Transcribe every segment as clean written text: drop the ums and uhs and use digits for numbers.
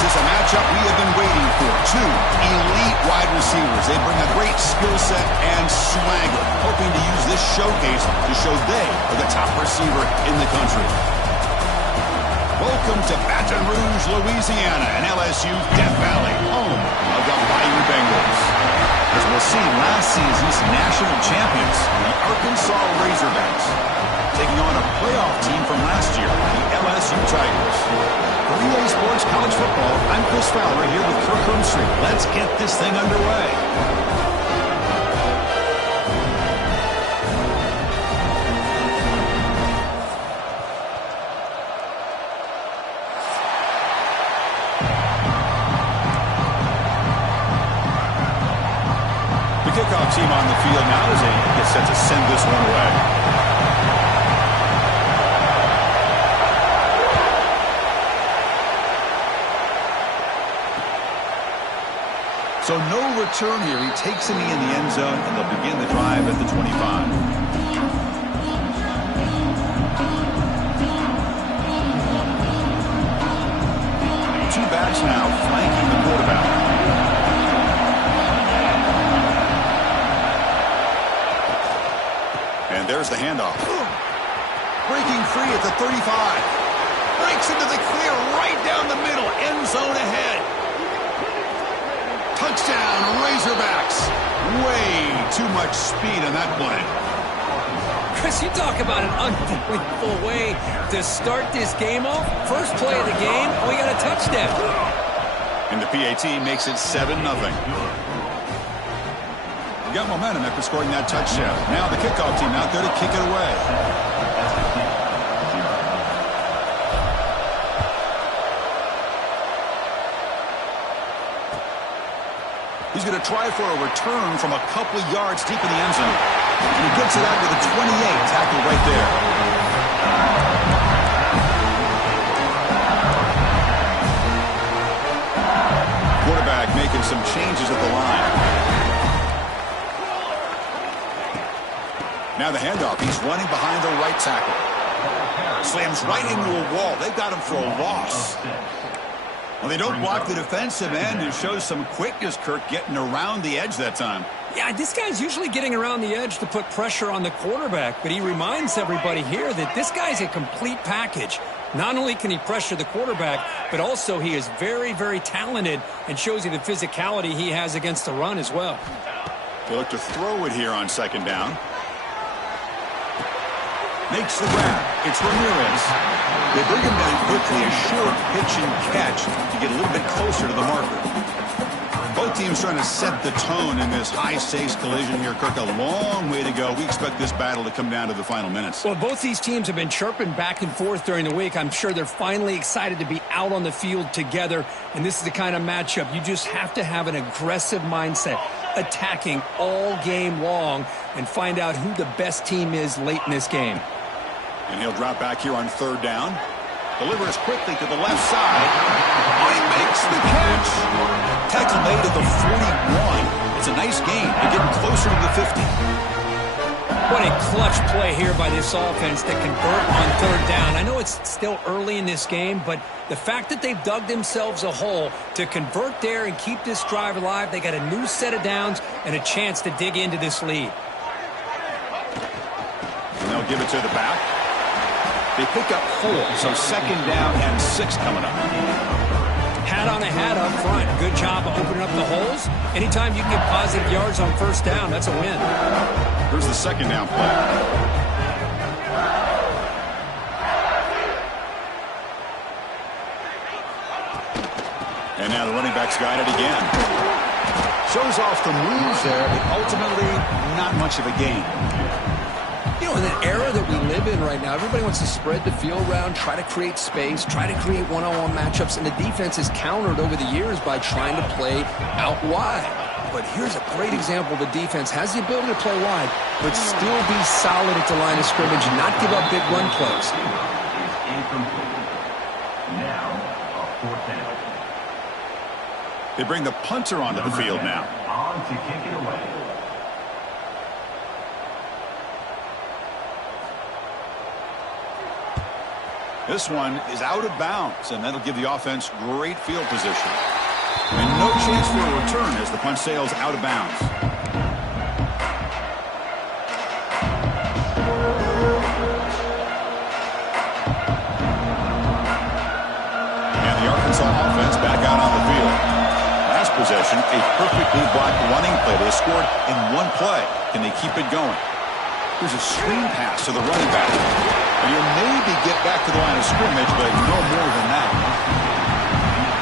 is a matchup we have been waiting for. Two elite wide receivers. They bring a great skill set and swagger, hoping to use this showcase to show they are the top receiver in the country. Welcome to Baton Rouge, Louisiana, and LSU Death Valley, home of the Bayou Bengals. As we'll see, last season's national champions, the Arkansas Razorbacks, taking on a playoff team from last year, the LSU Tigers. For EA Sports College Football, I'm Chris Fowler here with Kirk Herbstreit. Let's get this thing underway. The kickoff team on the field now as they get set to send this one away. So no return here. He takes a knee in the end zone, and they'll begin the drive at the 25. Two backs now flanking the quarterback. And there's the handoff. Breaking free at the 35. Breaks into the clear right down the middle. End zone ahead. Touchdown, Razorbacks. Way too much speed on that play. Chris, you talk about an unbelievable way to start this game off. First play of the game, we got a touchdown. And the PAT makes it 7-0. Got momentum after scoring that touchdown. Now the kickoff team out there to kick it away. He's going to try for a return from a couple of yards deep in the end zone. And he gets it out with a 28 tackle right there. Quarterback making some changes at the line. Now the handoff. He's running behind the right tackle. Slams right into a wall. They've got him for a loss. Well, they don't block the defensive end and shows some quickness, Kirk, getting around the edge that time. Yeah, this guy's usually getting around the edge to put pressure on the quarterback, but he reminds everybody here that this guy's a complete package. Not only can he pressure the quarterback, but also he is very, very talented and shows you the physicality he has against the run as well. They look to throw it here on second down. Makes the grab. It's Ramirez. They bring him down quickly. A short pitch and catch to get a little bit closer to the marker. Both teams trying to set the tone in this high-stakes collision here. Kirk, a long way to go. We expect this battle to come down to the final minutes. Well, both these teams have been chirping back and forth during the week. I'm sure they're finally excited to be out on the field together. And this is the kind of matchup you just have to have an aggressive mindset, attacking all game long, and find out who the best team is late in this game. And he'll drop back here on third down. Delivers quickly to the left side. Oh, he makes the catch. Tackle made at the 41. It's a nice gain. They're getting closer to the 50. What a clutch play here by this offense to convert on third down. I know it's still early in this game, but the fact that they've dug themselves a hole to convert there and keep this drive alive, they got a new set of downs and a chance to dig into this lead. And they'll give it to the back. They pick up 4, so second down and 6 coming up. Hat on a hat up front. Good job of opening up the holes. Anytime you can get positive yards on first down, that's a win. Here's the second down play. And now the running back's got it again. Shows off the moves there, but ultimately not much of a gain. You know, in the era that we live in right now, everybody wants to spread the field around, try to create space, try to create one-on-one matchups, and the defense is countered over the years by trying to play out wide. But here's a great example. The defense has the ability to play wide, but still be solid at the line of scrimmage and not give up big run plays. Now, a fourth down. They bring the punter onto the field now. On to kick it away. This one is out of bounds, and that'll give the offense great field position. And no chance for a return as the punt sails out of bounds. And the Arkansas offense back out on the field. Last possession, a perfectly blocked running play. They scored in one play. Can they keep it going? Here's a screen pass to the running back. And you'll maybe get back to the line of scrimmage, but no more than that.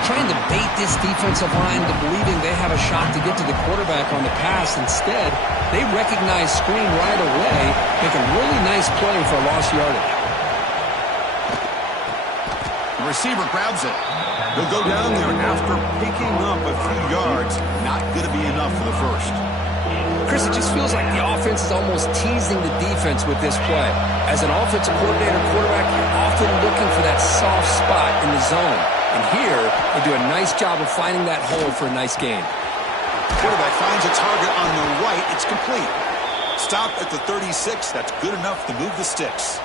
Trying to bait this defensive line to believing they have a shot to get to the quarterback on the pass. Instead, they recognize screen right away, make a really nice play for a lost yardage. The receiver grabs it. He'll go down there after picking up a few yards. Not going to be enough for the first. Chris, it just feels like the offense is almost teasing the defense with this play. As an offensive coordinator quarterback, you're often looking for that soft spot in the zone. And here, they do a nice job of finding that hole for a nice gain. Quarterback finds a target on the right. It's complete. Stop at the 36. That's good enough to move the sticks.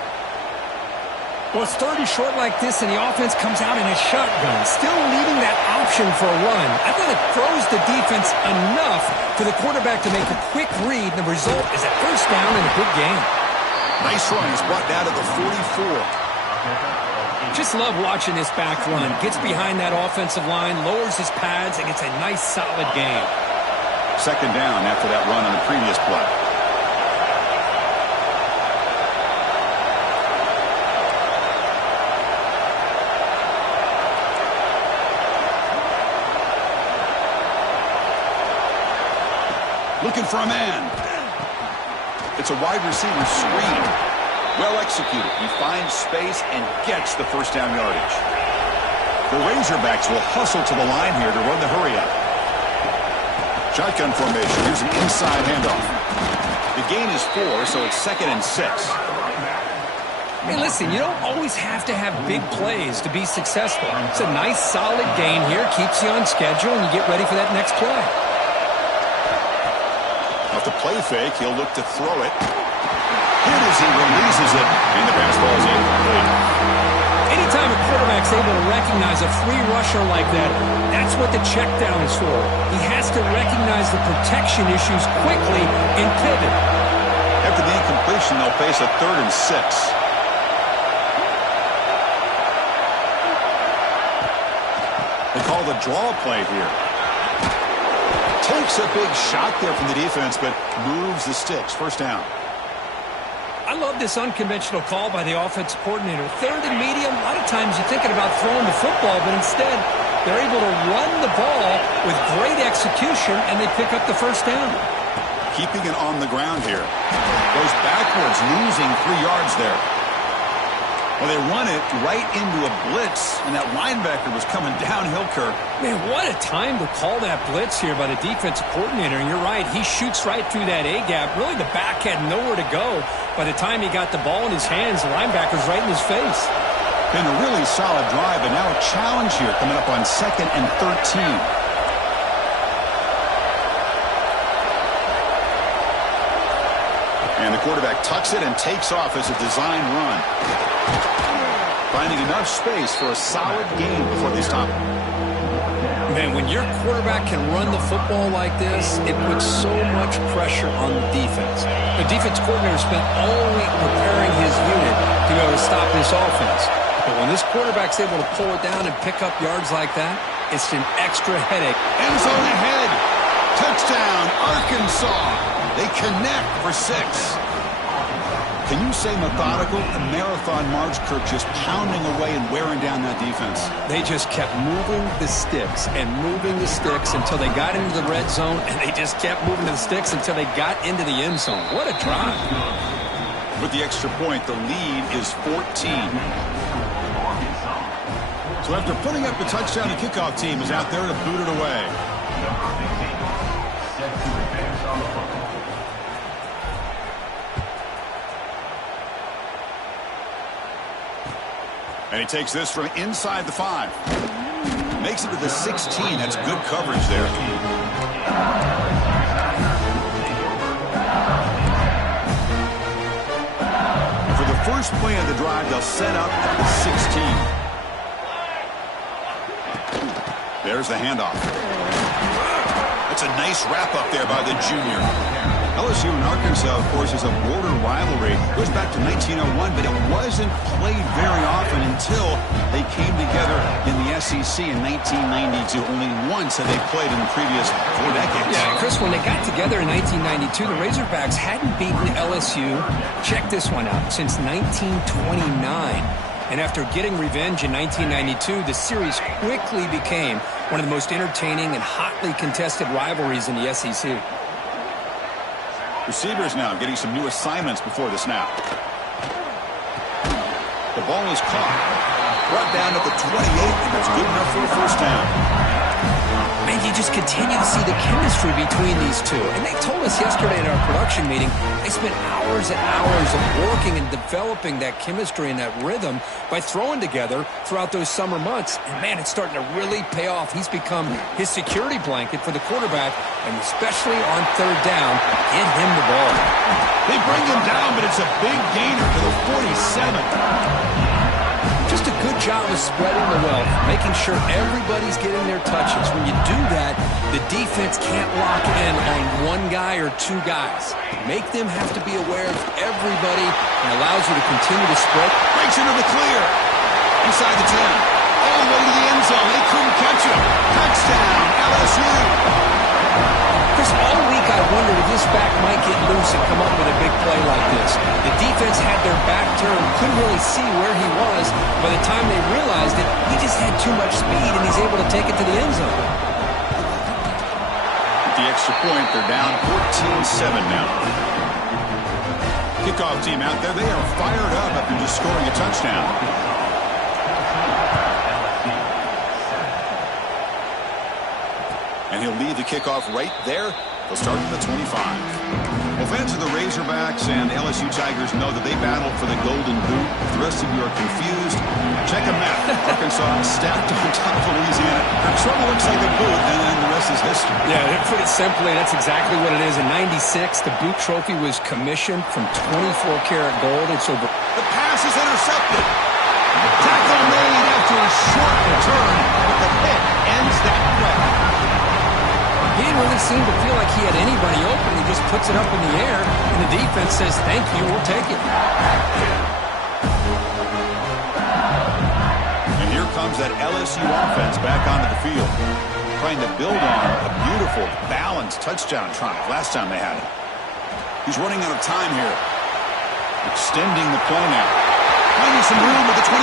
Well, it's third and short like this, and the offense comes out in a shotgun, still leaving that option for a run. I thought it throws the defense enough for the quarterback to make a quick read. The result is a first down and a good gain. Nice run. He's brought down to the 44. Just love watching this back run. Gets behind that offensive line, lowers his pads, and gets a nice, solid gain. Second down after that run on the previous play. Looking for a man. It's a wide receiver screen. Well executed. He finds space and gets the first down yardage. The Razorbacks will hustle to the line here to run the hurry up. Shotgun formation. Here's an inside handoff. The gain is 4, so it's 2nd and 6. Hey, listen, you don't always have to have big plays to be successful. It's a nice, solid gain here. Keeps you on schedule, and you get ready for that next play. Off the play fake, he'll look to throw it. Hit as he releases it, and the pass ball is incomplete. Anytime a quarterback's able to recognize a free rusher like that, that's what the check down is for. He has to recognize the protection issues quickly and pivot. After the incompletion, they'll face a 3rd and 6. They call the draw play here. Takes a big shot there from the defense, but moves the sticks. First down. I love this unconventional call by the offensive coordinator. 3rd and medium, a lot of times you're thinking about throwing the football, but instead they're able to run the ball with great execution, and they pick up the first down. Keeping it on the ground here. Goes backwards, losing 3 yards there. Well, they run it right into a blitz, and that linebacker was coming downhill, Kirk. Man, what a time to call that blitz here by the defensive coordinator. And you're right, he shoots right through that A-gap. Really, the back had nowhere to go. By the time he got the ball in his hands, the linebacker's right in his face. Been a really solid drive, but now a challenge here coming up on 2nd and 13. And the quarterback tucks it and takes off as a design run. Finding enough space for a solid gain before they stop him. Man, when your quarterback can run the football like this, it puts so much pressure on the defense. The defense coordinator spent all week preparing his unit to be able to stop this offense. But when this quarterback's able to pull it down and pick up yards like that, it's an extra headache. End zone ahead. Touchdown, Arkansas. They connect for 6. Can you say methodical? A marathon march, Kirk, just pounding away and wearing down that defense. They just kept moving the sticks and moving the sticks until they got into the red zone, and they just kept moving the sticks until they got into the end zone. What a drive. With the extra point, the lead is 14. So after putting up the touchdown, the kickoff team is out there to boot it away. Set to advance on the football. And he takes this from inside the 5. Makes it to the 16. That's good coverage there. For the first play of the drive, they'll set up at the 16. There's the handoff. That's a nice wrap-up there by the junior. LSU and Arkansas, of course, is a border rivalry. It goes back to 1901, but it wasn't played very often until they came together in the SEC in 1992. Only once had they played in the previous 4 decades. Yeah, Chris, when they got together in 1992, the Razorbacks hadn't beaten LSU, check this one out, since 1929. And after getting revenge in 1992, the series quickly became one of the most entertaining and hotly contested rivalries in the SEC. Receivers now getting some new assignments before the snap. The ball is caught. Brought down at the 28, and that's good enough for a first down. Man, you just continue to see the chemistry between these two. And they told us yesterday in our production meeting, they spent hours and hours of working and developing that chemistry and that rhythm by throwing together throughout those summer months. And, man, it's starting to really pay off. He's become his security blanket for the quarterback, and especially on third down, get him the ball. They bring him down, but it's a big gainer to the 47. Just a good job of spreading the wealth, making sure everybody's getting their touches. When you do that, the defense can't lock in on one guy or two guys. Make them have to be aware of everybody and allows you to continue to spread. Breaks into the clear. Inside the 10. All the way to the end zone. They couldn't catch him. Touchdown, LSU. Chris, all week I wondered if this back might get loose and come up with a big play like this. The defense had their back turned, couldn't really see where he was. By the time they realized it, he just had too much speed, and he's able to take it to the end zone. At the extra point, they're down 14-7 now. Kickoff team out there, they are fired up after just scoring a touchdown. And he'll leave the kickoff right there. They'll start at the 25. Well, fans of the Razorbacks and the LSU Tigers know that they battled for the Golden Boot. If the rest of you are confused, check them out. Arkansas stacked on top of Louisiana. Their trouble looks like a boot, and then the rest is history. Yeah, to put it simply, that's exactly what it is. In '96, the boot trophy was commissioned from 24-karat gold. It's over. The pass is intercepted. Tackle made after a short return, but the hit ends that play. He didn't really seem to feel like he had anybody open. He just puts it up in the air, and the defense says, thank you, we'll take it. And here comes that LSU offense back onto the field, trying to build on a beautiful, balanced touchdown triumph last time they had it. He's running out of time here. Extending the play now. Finding some room at the 25.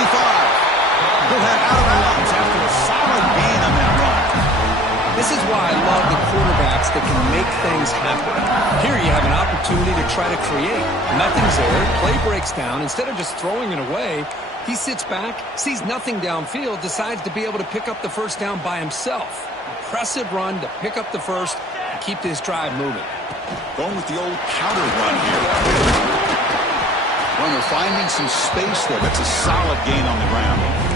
He'll head out of bounds after a solid gain on that run. This is why I love the quarterbacks that can make things happen. Here you have an opportunity to try to create. Nothing's there. Play breaks down. Instead of just throwing it away, he sits back, sees nothing downfield, decides to be able to pick up the first down by himself. Impressive run to pick up the first and keep this drive moving. Going with the old counter run here. Runner finding some space there. That's a solid gain on the ground.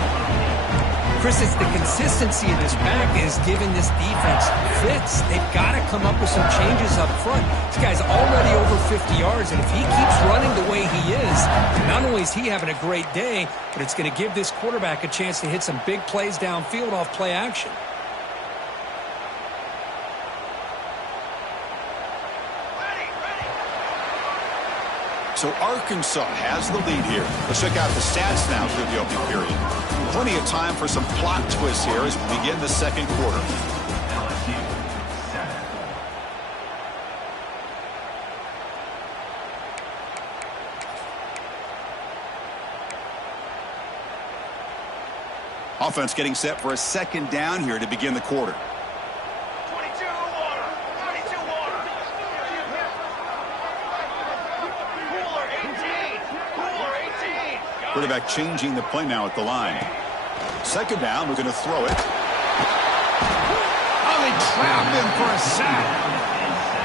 Chris, it's the consistency of this back is giving this defense fits. They've got to come up with some changes up front. This guy's already over 50 yards, and if he keeps running the way he is, not only is he having a great day, but it's going to give this quarterback a chance to hit some big plays downfield off play action. So Arkansas has the lead here. Let's check out the stats now through the opening period. Plenty of time for some plot twists here as we begin the second quarter. Offense getting set for a second down here to begin the quarter. Quarterback changing the play now at the line. Second down, we're going to throw it. Oh, they trap him for a sack.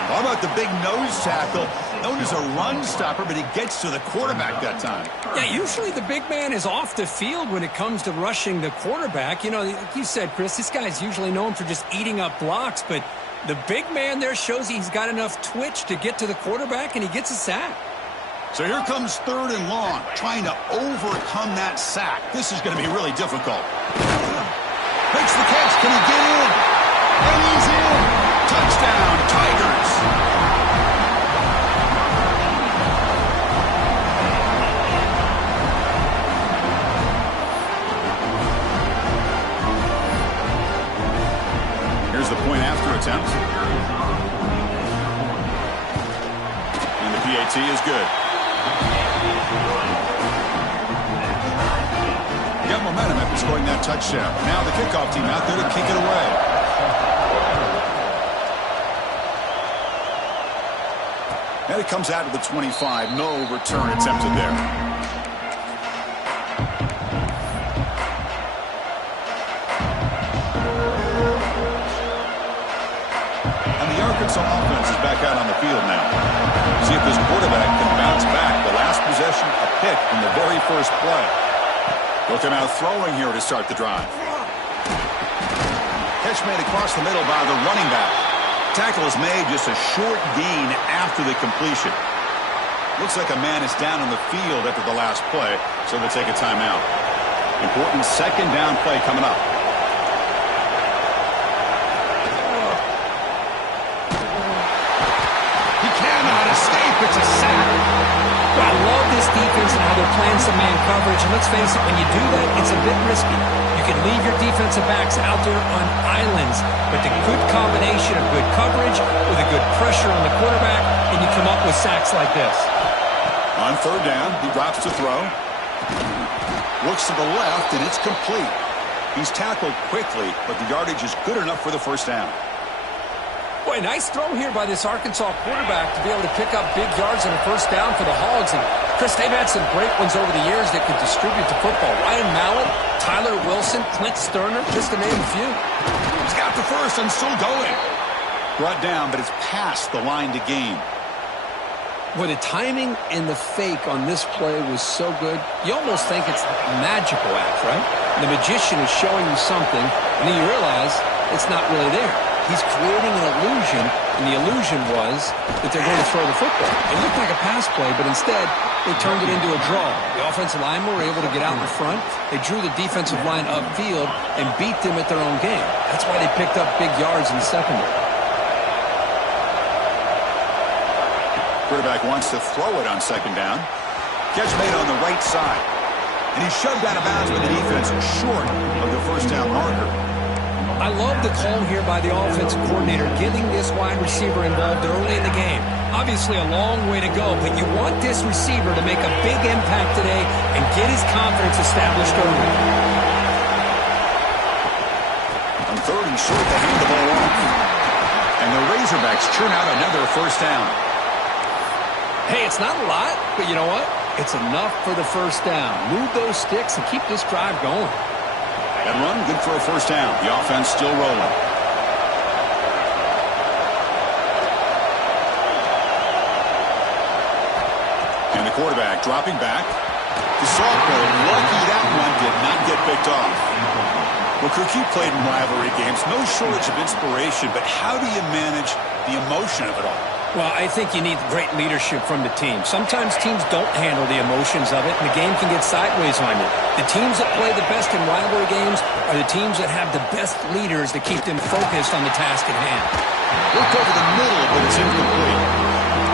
How about the big nose tackle? Known as a run stopper, but he gets to the quarterback that time. Yeah, usually the big man is off the field when it comes to rushing the quarterback. You know, like you said, Chris, this guy's usually known for just eating up blocks, but the big man there shows he's got enough twitch to get to the quarterback, and he gets a sack. So here comes 3rd and long, trying to overcome that sack. This is going to be really difficult. Makes the catch. Can he get in? And he's in. Touchdown, Tigers. Here's the point after attempt. And the PAT is good. Got momentum after scoring that touchdown. Now the kickoff team out there to kick it away. And it comes out to the 25. No return attempted there. And the Arkansas offense is back out on the field now. See if this quarterback can bounce back. The last possession, a pick in the very first play. Looking out throwing here to start the drive. Catch made across the middle by the running back. Tackle is made, just a short gain after the completion. Looks like a man is down on the field after the last play, so they'll take a timeout. Important 2nd down play coming up. He cannot escape. It's a sack. I love this defense and how they're playing some man coverage. And let's face it, when you do that, it's a bit risky. You can leave your defensive backs out there on islands, but the good combination of good coverage with a good pressure on the quarterback, and you come up with sacks like this. On 3rd down, he drops to throw. Looks to the left, and it's complete. He's tackled quickly, but the yardage is good enough for the 1st down. Boy, nice throw here by this Arkansas quarterback to be able to pick up big yards on a 1st down for the Hogs. And Chris, they've had some great ones over the years that can distribute the football. Ryan Mallett, Tyler Wilson, Clint Sterner, just to name a few. He's got the first and still going. Brought down, but it's past the line to gain. Well, the timing and the fake on this play was so good, you almost think it's a magical act, right? The magician is showing you something, and then you realize it's not really there. He's creating an illusion, and the illusion was that they're going to throw the football. It looked like a pass play, but instead, they turned it into a draw. The offensive linemen were able to get out in front. They drew the defensive line upfield and beat them at their own game. That's why they picked up big yards in the secondary. Quarterback wants to throw it on 2nd down. Catch made on the right side. And he's shoved out of bounds by the defense short of the 1st down marker. I love the call here by the offensive coordinator, getting this wide receiver involved early in the game. Obviously a long way to go, but you want this receiver to make a big impact today and get his confidence established early. On 3rd and short, they hand the ball off. And the Razorbacks churn out another 1st down. Hey, it's not a lot, but you know what? It's enough for the 1st down. Move those sticks and keep this drive going. That run, good for a 1st down. The offense still rolling. And the quarterback dropping back. The sophomore, lucky that one did not get picked off. Well, Cook, you played in rivalry games. No shortage of inspiration, but how do you manage the emotion of it all? Well, I think you need great leadership from the team. Sometimes teams don't handle the emotions of it, and the game can get sideways on you. The teams that play the best in rivalry games are the teams that have the best leaders that keep them focused on the task at hand. Looked over the middle, but it's incomplete.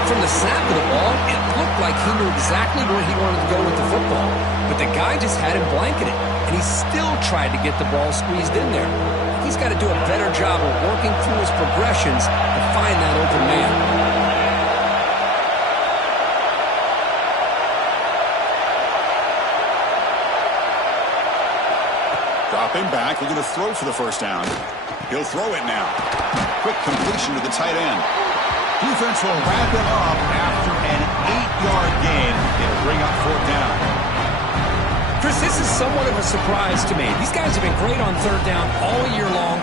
From the snap of the ball, it looked like he knew exactly where he wanted to go with the football, but the guy just had him blanketed, and he still tried to get the ball squeezed in there. He's got to do a better job of working through his progressions to find that open man. Dropping back, looking to throw for the 1st down. He'll throw it now. Quick completion to the tight end. Defense will wrap him up after an 8-yard gain. It'll bring up 4th down. Chris, this is somewhat of a surprise to me. These guys have been great on 3rd down all year long,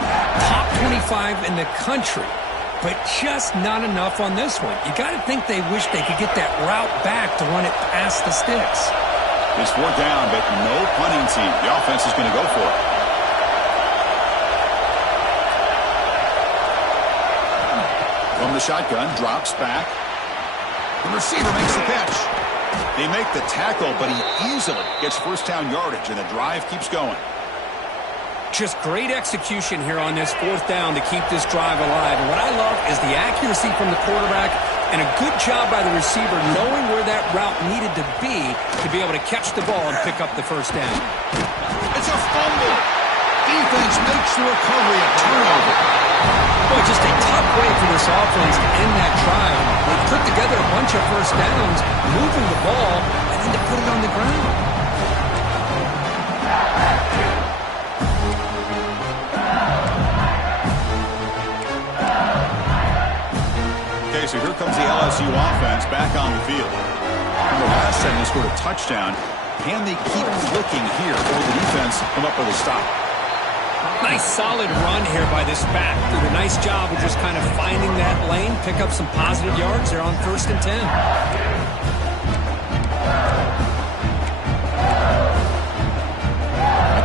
top 25 in the country, but just not enough on this one. You got to think they wish they could get that route back to run it past the sticks. It's 4th down, but no punting team. The offense is going to go for it. From the shotgun, drops back. The receiver makes the catch. They make the tackle, but he easily gets first down yardage, and the drive keeps going. Just great execution here on this fourth down to keep this drive alive. And what I love is the accuracy from the quarterback and a good job by the receiver knowing where that route needed to be able to catch the ball and pick up the first down. It's a fumble. Defense makes the recovery, a turnover. Boy, just a tough way for this offense to end that drive. They put together a bunch of first downs, moving the ball, and then to put it on the ground. Okay, so here comes the LSU offense back on the field. The last time they scored a touchdown. Can they keep clicking here, or the defense come up with a stop? Nice solid run here by this back. Did a nice job of just kind of finding that lane, pick up some positive yards there on 1st and 10.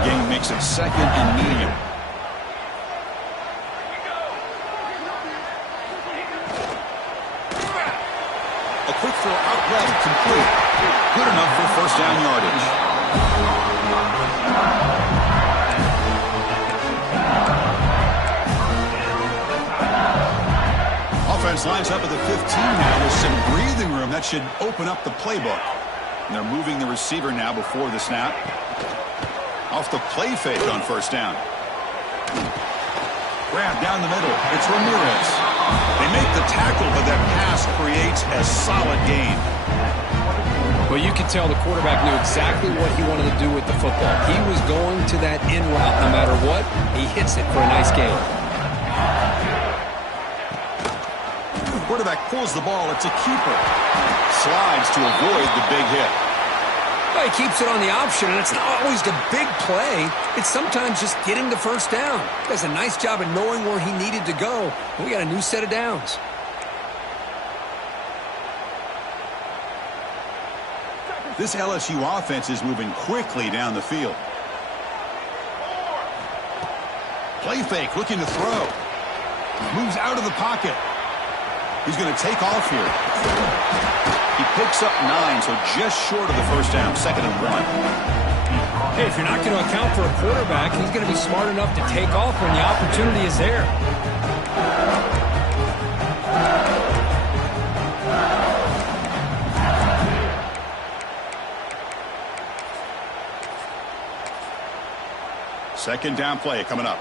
Again, makes it 2nd and medium. A quick throw out left, complete. Good enough for first down yardage. Offense lines up at the 15 now with some breathing room. That should open up the playbook. And they're moving the receiver now before the snap. Off the play fake on first down. Grab down the middle. It's Ramirez. They make the tackle, but that pass creates a solid gain. Well, you could tell the quarterback knew exactly what he wanted to do with the football. He was going to that in route no matter what. He hits it for a nice gain. Quarterback pulls the ball. It's a keeper. Slides to avoid the big hit. Well, he keeps it on the option, and it's not always the big play. It's sometimes just getting the first down. He does a nice job of knowing where he needed to go. We got a new set of downs. This LSU offense is moving quickly down the field. Play fake, looking to throw. Moves out of the pocket. He's going to take off here. He picks up 9, so just short of the first down, 2nd and 1. Hey, if you're not going to account for a quarterback, he's going to be smart enough to take off when the opportunity is there. Second down play coming up.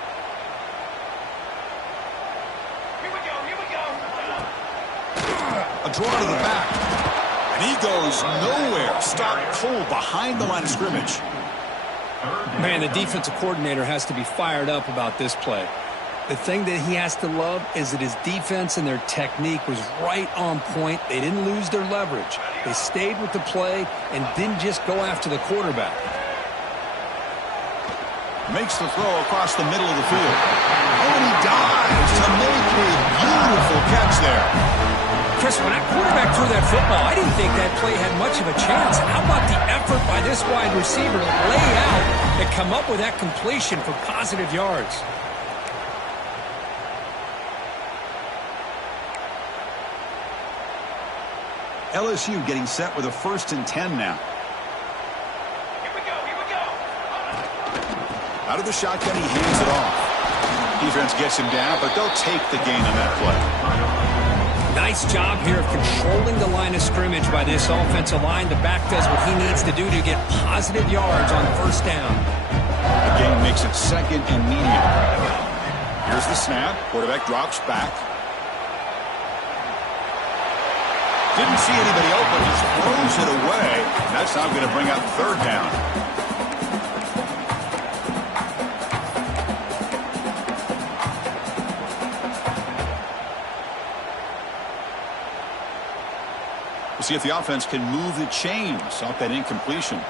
Here we go. A draw to the back. And he goes nowhere. Stop cold behind the line of scrimmage. Man, the defensive coordinator has to be fired up about this play. The thing that he has to love is that his defense and their technique was right on point. They didn't lose their leverage. They stayed with the play and didn't just go after the quarterback. Makes the throw across the middle of the field. Oh, and he dives to make a beautiful catch there. Chris, when that quarterback threw that football, I didn't think that play had much of a chance. How about the effort by this wide receiver to lay out and come up with that completion for positive yards? LSU getting set with a 1st and 10 now. Here we go. Out of the shotgun, he hands it off. Defense gets him down, but they'll take the gain on that play. Nice job here of controlling the line of scrimmage by this offensive line. The back does what he needs to do to get positive yards on first down. The game makes it 2nd and medium. Here's the snap. Quarterback drops back. Didn't see anybody open. Just throws it away. And that's now going to bring up 3rd down. We'll see if the offense can move the chains off that incompletion.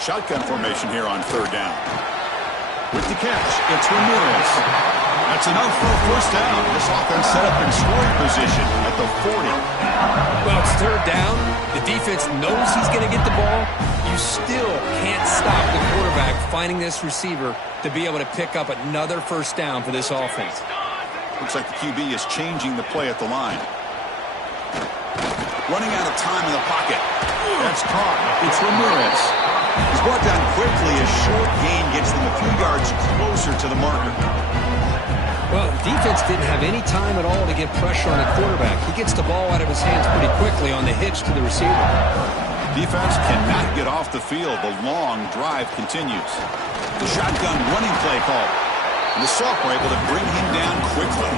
Shotgun formation here on 3rd down. With the catch, it's Ramirez. That's enough for a first down. This offense set up in scoring position at the 40. Well, it's 3rd down. The defense knows he's going to get the ball. You still can't stop the quarterback finding this receiver to be able to pick up another first down for this offense. Looks like the QB is changing the play at the line. running out of time in the pocket. That's caught. It's Ramirez. He's brought down quickly. A short gain gets them a few yards closer to the marker. Well, the defense didn't have any time at all to get pressure on the quarterback. He gets the ball out of his hands pretty quickly on the hitch to the receiver. Defense cannot get off the field. The long drive continues. The shotgun running play call. And the Sox were able to bring him down quickly.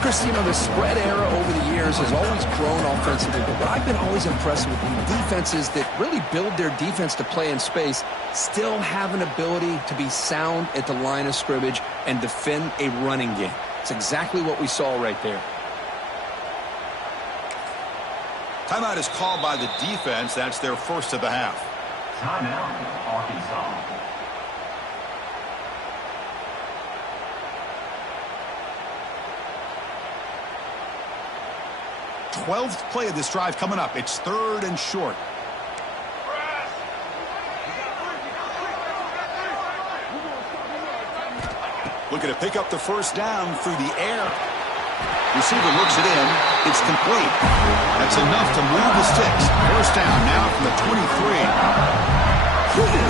Chris, you know, the spread era over the years has always grown offensively, but what I've been always impressed with the defenses that really build their defense to play in space still have an ability to be sound at the line of scrimmage and defend a running game. It's exactly what we saw right there. Timeout is called by the defense. That's their first of the half. Timeout, Arkansas. 12th play of this drive coming up. It's 3rd and short. Looking to pick up the first down through the air. Receiver looks it in. It's complete. That's enough to move the sticks. First down now from the 23.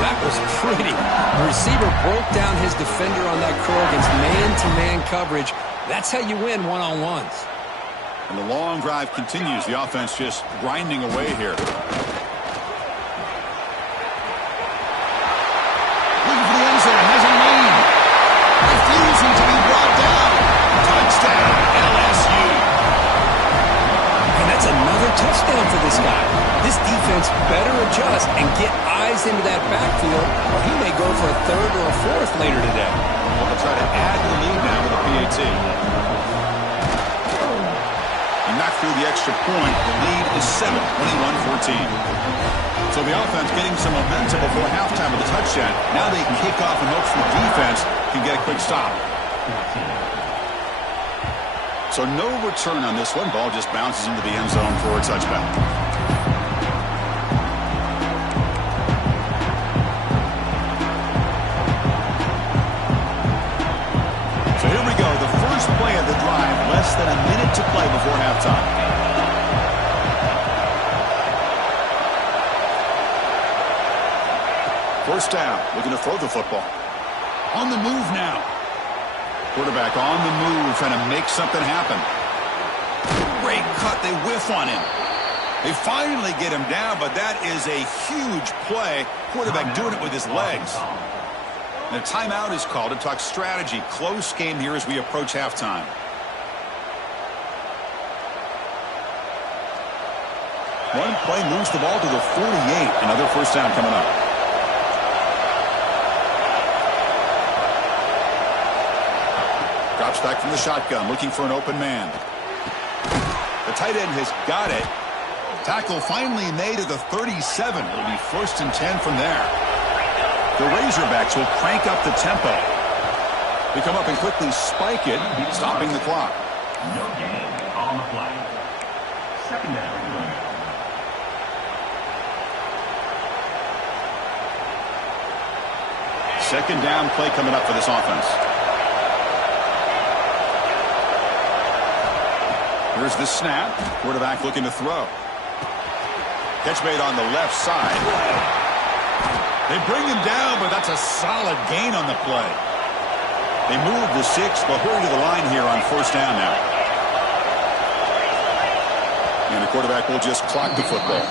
That was pretty. The receiver broke down his defender on that curl against man-to-man coverage. That's how you win one-on-ones. And the long drive continues. The offense just grinding away here. Looking for the end zone. Has a lead. Refusing to be brought down. Touchdown, LSU. And that's another touchdown for this guy. This defense better adjust and get eyes into that backfield, or he may go for a 3rd or a 4th later today. Well, they'll try to add to the lead now with a PAT. Not through the extra point. The lead is 7, 21-14. So the offense getting some momentum before halftime with a touchdown. Now they can kick off in hopes the defense can get a quick stop. So no return on this one. Ball just bounces into the end zone for a touchback. So here we go. The first play of the drive. Less than a minute to play before halftime. First down, looking to throw the football. On the move now. Quarterback on the move, trying to make something happen. Great cut, they whiff on him. They finally get him down, but that is a huge play. Quarterback doing it with his legs. And a timeout is called to talk strategy. Close game here as we approach halftime. One play moves the ball to the 48. Another first down coming up. Drops back from the shotgun, looking for an open man. The tight end has got it. Tackle finally made at the 37. It'll be 1st and 10 from there. The Razorbacks will crank up the tempo. They come up and quickly spike it, stopping the clock. No gain on the play. 2nd down. Second down play coming up for this offense. Here's the snap. Quarterback looking to throw. Catch made on the left side. They bring him down, but that's a solid gain on the play. They move the 6, but hurry to the line here on first down now. And the quarterback will just clock the football.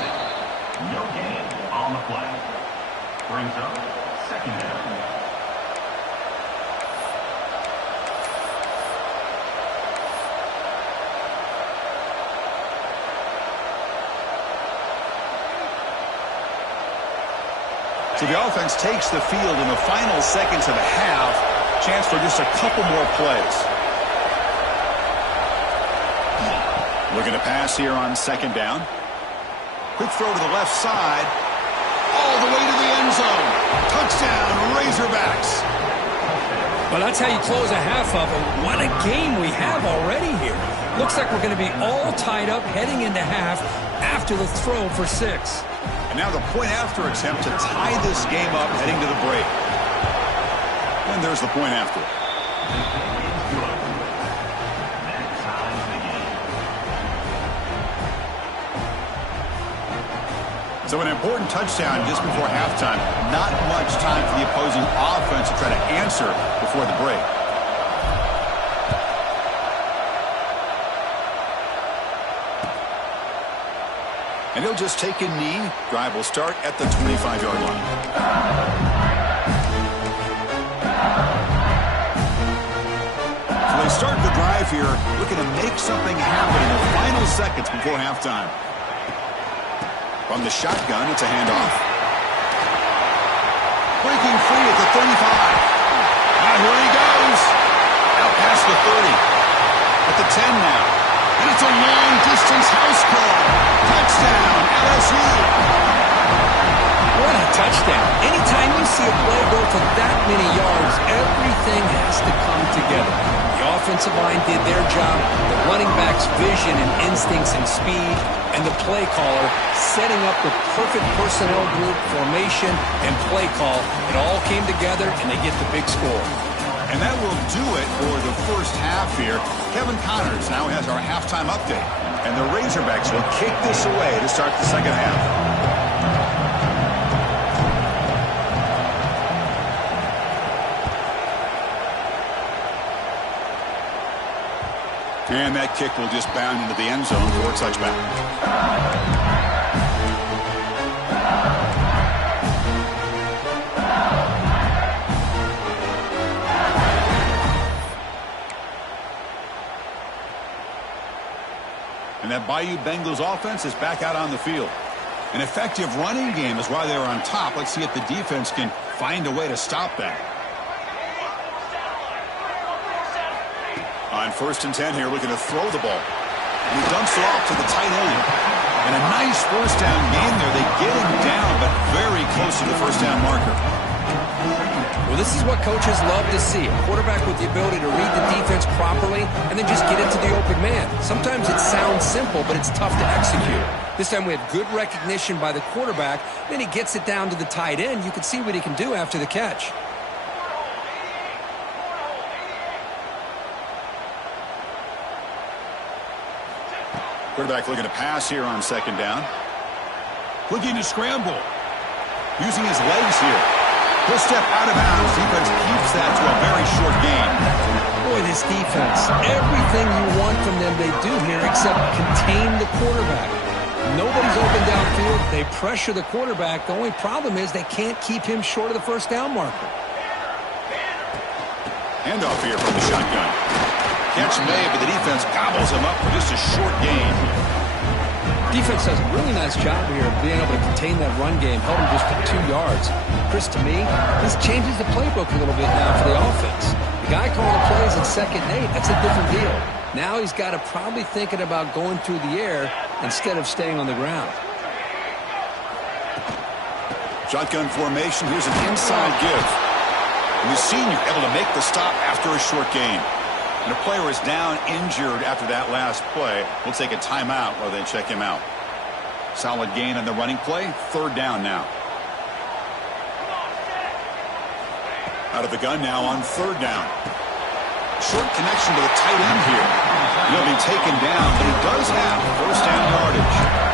No gain on the play. Brings up 2nd down. So the offense takes the field in the final seconds of the half. Chance for just a couple more plays. Looking to pass here on 2nd down. Quick throw to the left side. All the way to the end zone. Touchdown, Razorbacks. Well, that's how you close a half of them. What a game we have already here. Looks like we're going to be all tied up heading into half after the throw for 6. And now the point after attempt to tie this game up heading to the break. And there's the point after. So an important touchdown just before halftime. Not much time for the opposing offense to try to answer before the break. And he'll just take a knee. Drive will start at the 25-yard line. So they start the drive here, looking to make something happen in the final seconds before halftime. From the shotgun, it's a handoff. Breaking free at the 35. Now here he goes. Out past the 30. At the 10 now. And it's a long-distance house call. Touchdown, LSU. What a touchdown. Anytime you see a play go for that many yards, everything has to come together. The offensive line did their job, the running back's vision and instincts and speed, and the play caller setting up the perfect personnel group, formation, and play call. It all came together, and they get the big score. And that will do it for the first half here. Kevin Connors now has our halftime update. And the Razorbacks will kick this away to start the second half. And that kick will just bound into the end zone for a touchback. And that Bayou Bengals offense is back out on the field. An effective running game is why they're on top. Let's see if the defense can find a way to stop that. On 1st and 10 here, looking to throw the ball. And he dumps it off to the tight end. And a nice first down game there. They get him down, but very close to the first down marker. Well, this is what coaches love to see. A quarterback with the ability to read the defense properly and then just get it to the open man. Sometimes it sounds simple, but it's tough to execute. This time we had good recognition by the quarterback. Then he gets it down to the tight end. You can see what he can do after the catch. Quarterback looking to pass here on 2nd down. Looking to scramble. Using his legs here. He'll step out of bounds. Defense keeps that to a very short gain. Boy, this defense, everything you want from them they do here except contain the quarterback. Nobody's open downfield. They pressure the quarterback. The only problem is they can't keep him short of the first down marker. Handoff here from the shotgun. Catch made, but the defense gobbles him up for just a short gain. Defense does a really nice job here of being able to contain that run game. Held him just to 2 yards. Chris, to me, this changes the playbook a little bit now for the offense. The guy calling the plays at 2nd and 8, that's a different deal. Now he's got to probably thinking about going through the air instead of staying on the ground. Shotgun formation. Here's an inside give. And the senior able to make the stop after a short gain. And the player is down injured after that last play. We'll take a timeout while they check him out. Solid gain on the running play. 3rd down now. Out of the gun now on 3rd down. Short connection to the tight end here. He'll be taken down, but he does have first down yardage.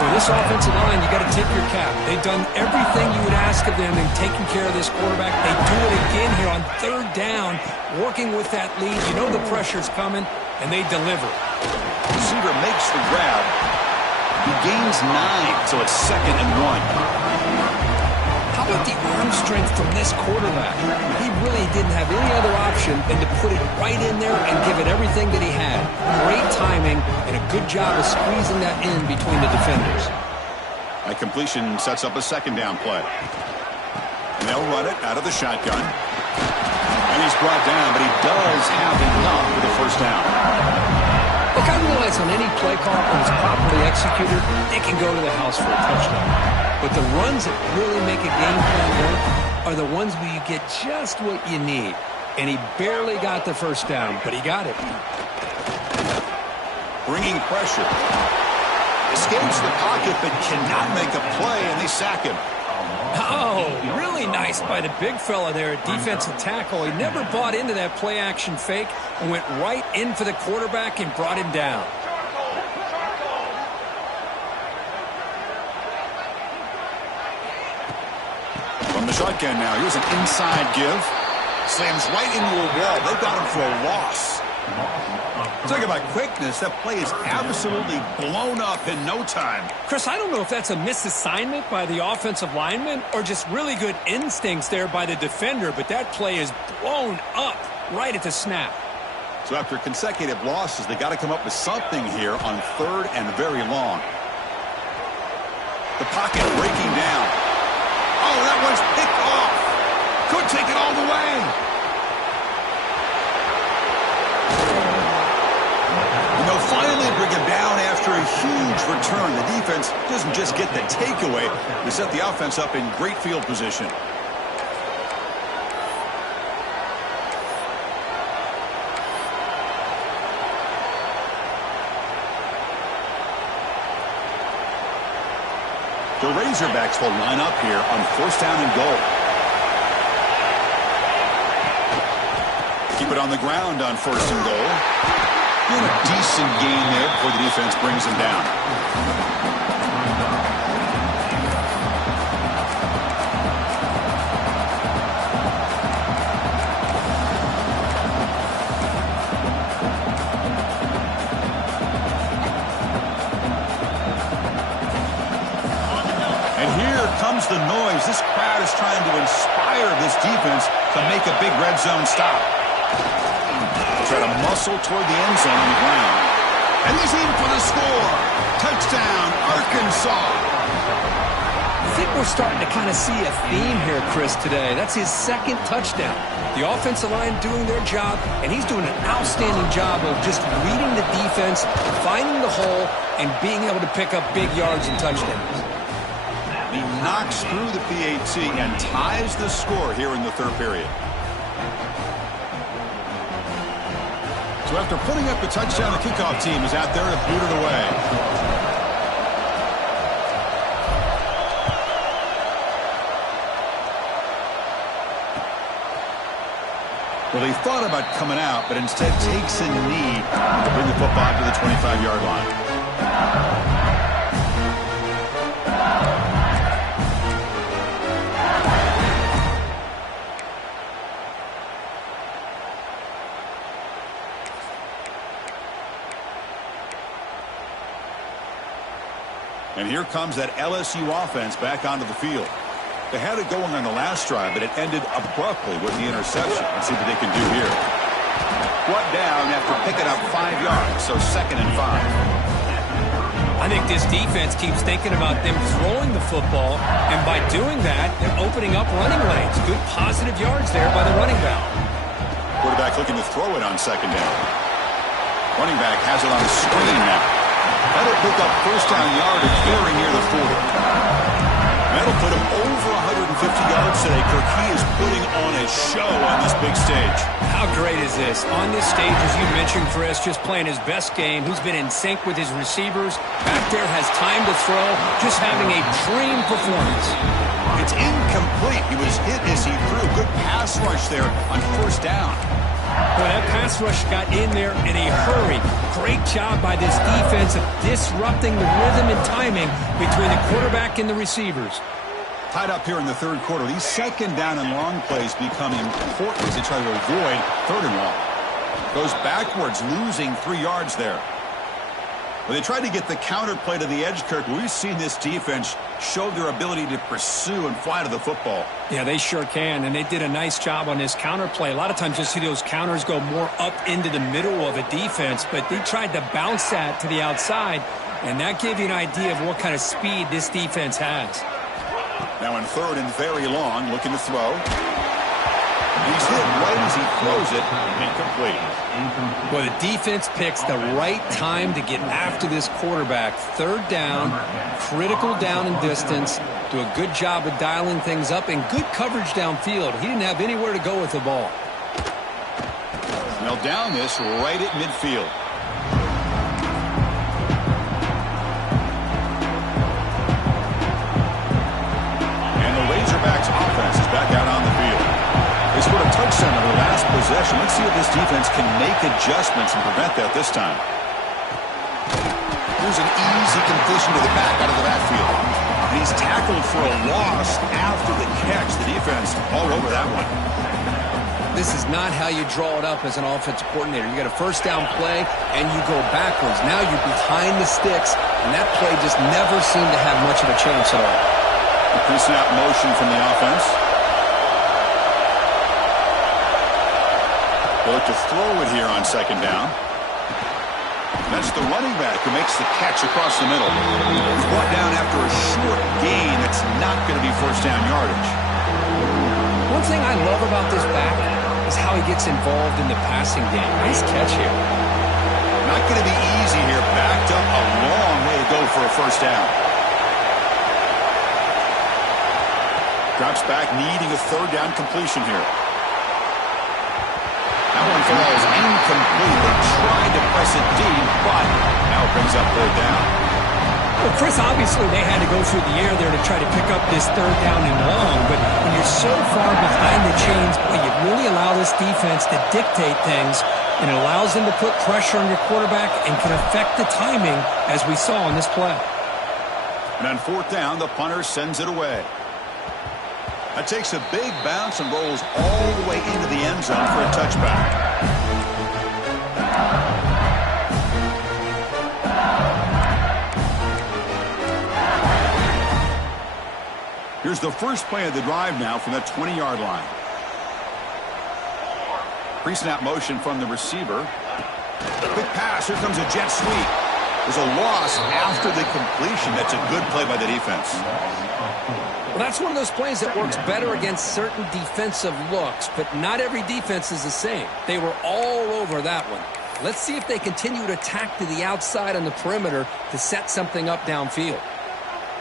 For this offensive line, you got to tip your cap. They've done everything you would ask of them in taking care of this quarterback. They do it again here on 3rd down, working with that lead. You know the pressure's coming, and they deliver. Receiver makes the grab. He gains 9, so it's 2nd and 1. How about the arm strength from this quarterback? He really didn't have any other option than to put it right in there and give it everything that he had. Great timing and a good job of squeezing that in between the defenders. That completion sets up a 2nd down play. And they'll run it out of the shotgun. And he's brought down, but he does have enough for the first down. Look, I realize on any play call, when it's properly executed, it can go to the house for a touchdown. But the runs that really make a game plan work are the ones where you get just what you need. And he barely got the first down, but he got it. Bringing pressure. Escapes the pocket, but cannot make a play, and they sack him. Oh, really nice by the big fella there at defensive tackle. He never bought into that play-action fake and went right in for the quarterback and brought him down. From the shotgun now, here's an inside give. Slams right into a wall. They've got him for a loss. Talk about quickness. That play is absolutely blown up in no time. Chris, I don't know if that's a misassignment by the offensive lineman or just really good instincts there by the defender, but that play is blown up right at the snap. So after consecutive losses, they got to come up with something here on third and very long. The pocket breaking down. Oh, that one's picked off. Could take it all the way. And they'll finally bring him down after a huge return. The defense doesn't just get the takeaway. They set the offense up in great field position. The Razorbacks will line up here on first down and goal. Keep it on the ground on first and goal. Doing a decent gain there before the defense brings him down. The noise. This crowd is trying to inspire this defense to make a big red zone stop. Try to muscle toward the end zone on the ground. And he's in for the score. Touchdown, Arkansas. I think we're starting to kind of see a theme here, Chris, today. That's his second touchdown. The offensive line doing their job, and he's doing an outstanding job of just reading the defense, finding the hole, and being able to pick up big yards and touchdowns. He knocks through the PAT and ties the score here in the third period. So after putting up the touchdown, the kickoff team is out there to boot it away. Well, he thought about coming out, but instead takes a knee to bring the football to the 25-yard line. And here comes that LSU offense back onto the field. They had it going on the last drive, but it ended abruptly with the interception. Let's see what they can do here. Brought down after picking up 5 yards, so 2nd and 5. I think this defense keeps thinking about them throwing the football, and by doing that, they're opening up running lanes. Good positive yards there by the running back. Quarterback looking to throw it on 2nd down. Running back has it on the screen now. That'll pick up first down yardage very near the 40. That'll put him over 150 yards today. Kirk, he is putting on a show on this big stage. How great is this? On this stage, as you mentioned, Chris, just playing his best game. He's been in sync with his receivers. Back there has time to throw. Just having a dream performance. It's incomplete. He was hit as he threw. Good pass rush there on first down. Boy, that pass rush got in there in a hurry. Great job by this defense of disrupting the rhythm and timing between the quarterback and the receivers. Tied up here in the third quarter. These 2nd down and long plays become important as they try to avoid 3rd and long. Goes backwards, losing 3 yards there. Well, they tried to get the counter play to the edge, Kirk. We've seen this defense show their ability to pursue and fly to the football. Yeah, they sure can, and they did a nice job on this counter play. A lot of times you'll see those counters go more up into the middle of a defense, but they tried to bounce that to the outside, and that gave you an idea of what kind of speed this defense has. Now in 3rd and very long, looking to throw. He's hit right as he throws it, incomplete. Well, the defense picks the right time to get after this quarterback. 3rd down, critical down and distance. Do a good job of dialing things up and good coverage downfield. He didn't have anywhere to go with the ball. They'll down this right at midfield. And the Razorbacks offense is back out on the field. They scored a touchdown on their last possession. Let's see if this defense can make adjustments and prevent that this time. Here's an easy completion to the back out of the backfield. And he's tackled for a loss after the catch. The defense all over that one. This is not how you draw it up as an offensive coordinator. You got a first down play, and you go backwards. Now you're behind the sticks, and that play just never seemed to have much of a chance at all. A pre-snap motion from the offense. They look to throw it here on second down. That's the running back who makes the catch across the middle. He's brought down after a short gain. It's not going to be first down yardage. One thing I love about this back is how he gets involved in the passing game. Nice catch here. Not going to be easy here. Backed up a long way to go for a first down. Drops back, needing a third down completion here. That one falls incomplete. They tried to press it deep, but now it brings up third down. Well, Chris, obviously they had to go through the air there to try to pick up this third down and long, but when you're so far behind the chains, boy, you really allow this defense to dictate things, and it allows them to put pressure on your quarterback and can affect the timing, as we saw on this play. And on fourth down, the punter sends it away. That takes a big bounce and rolls all the way into the end zone for a touchback. Here's the first play of the drive now from the 20-yard line. Pre-snap motion from the receiver. Quick pass. Here comes a jet sweep. There's a loss after the completion. That's a good play by the defense. Well, that's one of those plays that works better against certain defensive looks, but not every defense is the same. They were all over that one. Let's see if they continue to attack to the outside on the perimeter to set something up downfield.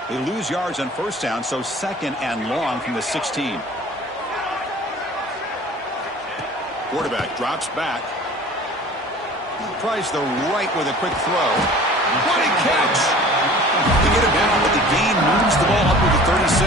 They lose yards on first down, so second and long from the 16. Quarterback drops back. Tries the right with a quick throw. What a catch! They get him down, but the gain moves the ball up to the 36.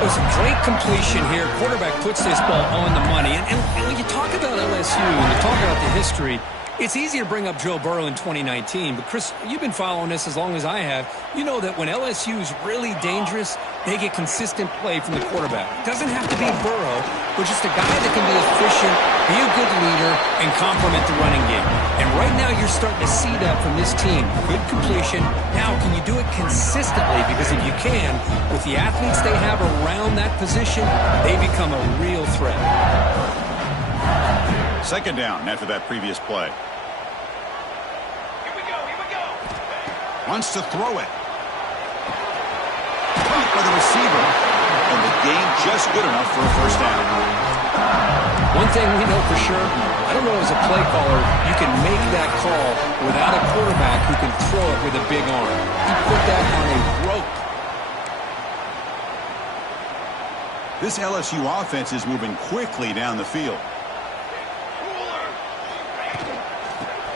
It was a great completion here. Quarterback puts this ball on the money. And when you talk about LSU and you talk about the history, it's easy to bring up Joe Burrow in 2019. But, Chris, you've been following this as long as I have. You know that when LSU is really dangerous, they get consistent play from the quarterback. It doesn't have to be Burrow, but just a guy that can be efficient, be a good leader, and complement the running game. And right now you're starting to see that from this team. Good completion. Now, can you do it consistently? Because if you can, with the athletes they have around that position, they become a real threat. Second down after that previous play. Here we go. Wants to throw it. Caught by the receiver. And the gain just good enough for a first down. One thing we know for sure, I don't know as a play caller, you can make that call without a quarterback who can throw it with a big arm. He put that on a rope. This LSU offense is moving quickly down the field.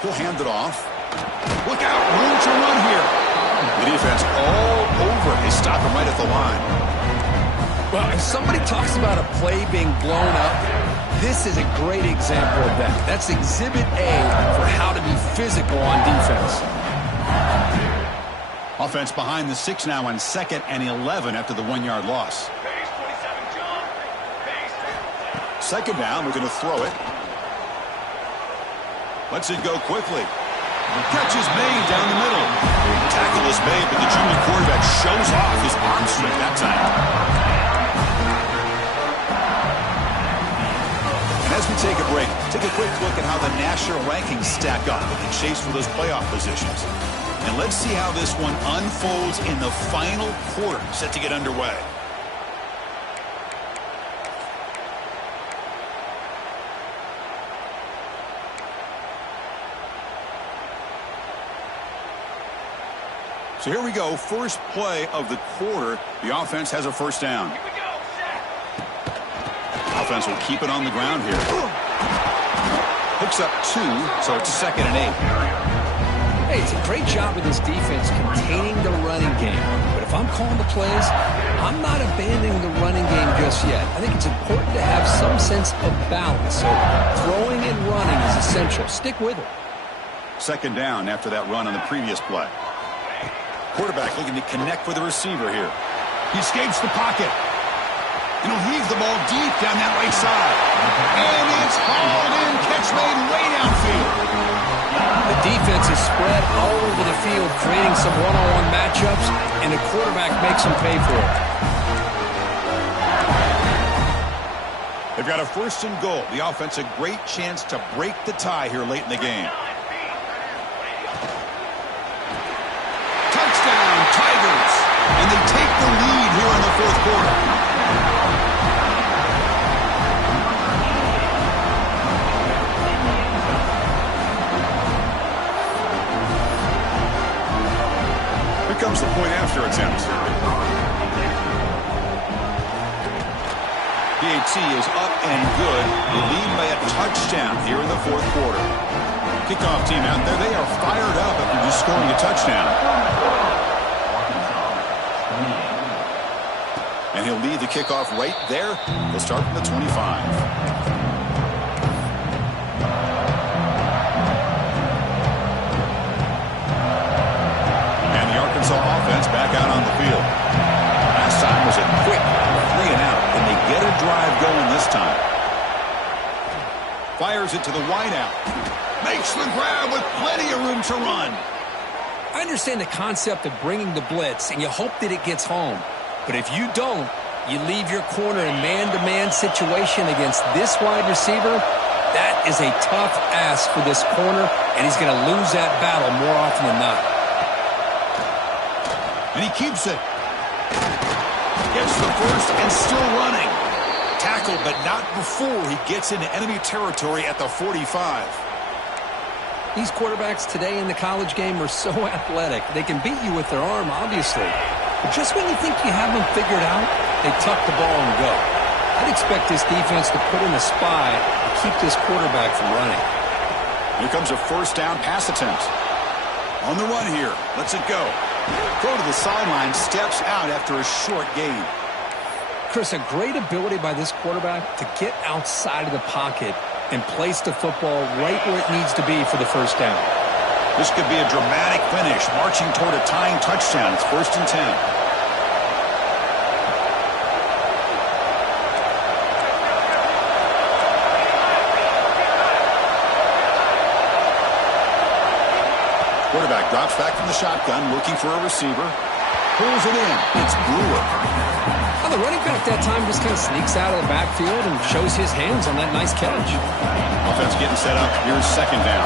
He'll hand it off. Look out, room to run here. The defense all over. They stop him right at the line. Well, if somebody talks about a play being blown up, this is a great example of that. That's exhibit A for how to be physical on defense. Offense behind the 6 now on 2nd and 11 after the 1-yard loss. Second down, we're going to throw it. Lets it go quickly. Catch is made down the middle. Tackle is made, but the junior quarterback shows off his arm strength that time. And as we take a break, take a quick look at how the national rankings stack up in the chase for those playoff positions. And let's see how this one unfolds in the final quarter set to get underway. So here we go, first play of the quarter. The offense has a first down. Offense will keep it on the ground here. Picks up 2, so it's 2nd and 8. Hey, it's a great job with this defense containing the running game. But if I'm calling the plays, I'm not abandoning the running game just yet. I think it's important to have some sense of balance. So throwing and running is essential. Stick with it. Second down after that run on the previous play. Quarterback looking to connect with the receiver here. He escapes the pocket. And he'll heave the ball deep down that right side. And it's hauled in. Catch made way downfield. The defense is spread all over the field, creating some one-on-one matchups, and the quarterback makes them pay for it. They've got a 1st and goal. The offense a great chance to break the tie here late in the game. Touchdown, Tigers! And they take the lead here in the 4th quarter. Here comes the point after attempt. PAT is up and good. They lead by a touchdown here in the 4th quarter. Kickoff team out there, they are fired up after just scoring a touchdown. And he'll lead the kickoff right there. They'll start from the 25. And the Arkansas offense back out on the field. Last time was a quick 3 and out, and they get a drive going this time. Fires it to the wideout. Makes the grab with plenty of room to run. I understand the concept of bringing the blitz, and you hope that it gets home. But if you don't, you leave your corner in man-to-man situation against this wide receiver. That is a tough ask for this corner, and he's going to lose that battle more often than not. And he keeps it. Gets the first and still running. Tackled, but not before he gets into enemy territory at the 45. These quarterbacks today in the college game are so athletic. They can beat you with their arm, obviously. But just when you think you have them figured out, they tuck the ball and go. I'd expect this defense to put in a spy to keep this quarterback from running. Here comes a 1st down pass attempt. On the run here. Lets it go. Throw to the sideline, steps out after a short gain. Chris, a great ability by this quarterback to get outside of the pocket and place the football right where it needs to be for the 1st down. This could be a dramatic finish, marching toward a tying touchdown. It's 1st and 10. Quarterback drops back from the shotgun, looking for a receiver. Pulls it in. It's Brewer. Well, the running back that time just kind of sneaks out of the backfield and shows his hands on that nice catch. Offense getting set up. Here's 2nd down.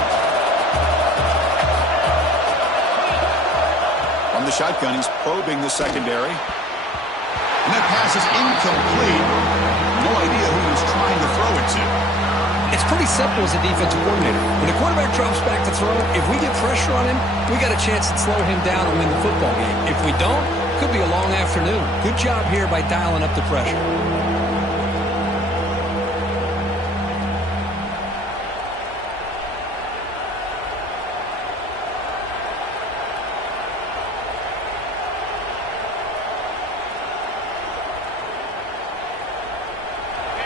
From the shotgun, he's probing the secondary. And that pass is incomplete. No idea who he was trying to throw it to. It's pretty simple as a defensive coordinator. When the quarterback drops back to throw, if we get pressure on him, we got a chance to slow him down and win the football game. If we don't, could be a long afternoon. Good job here by dialing up the pressure.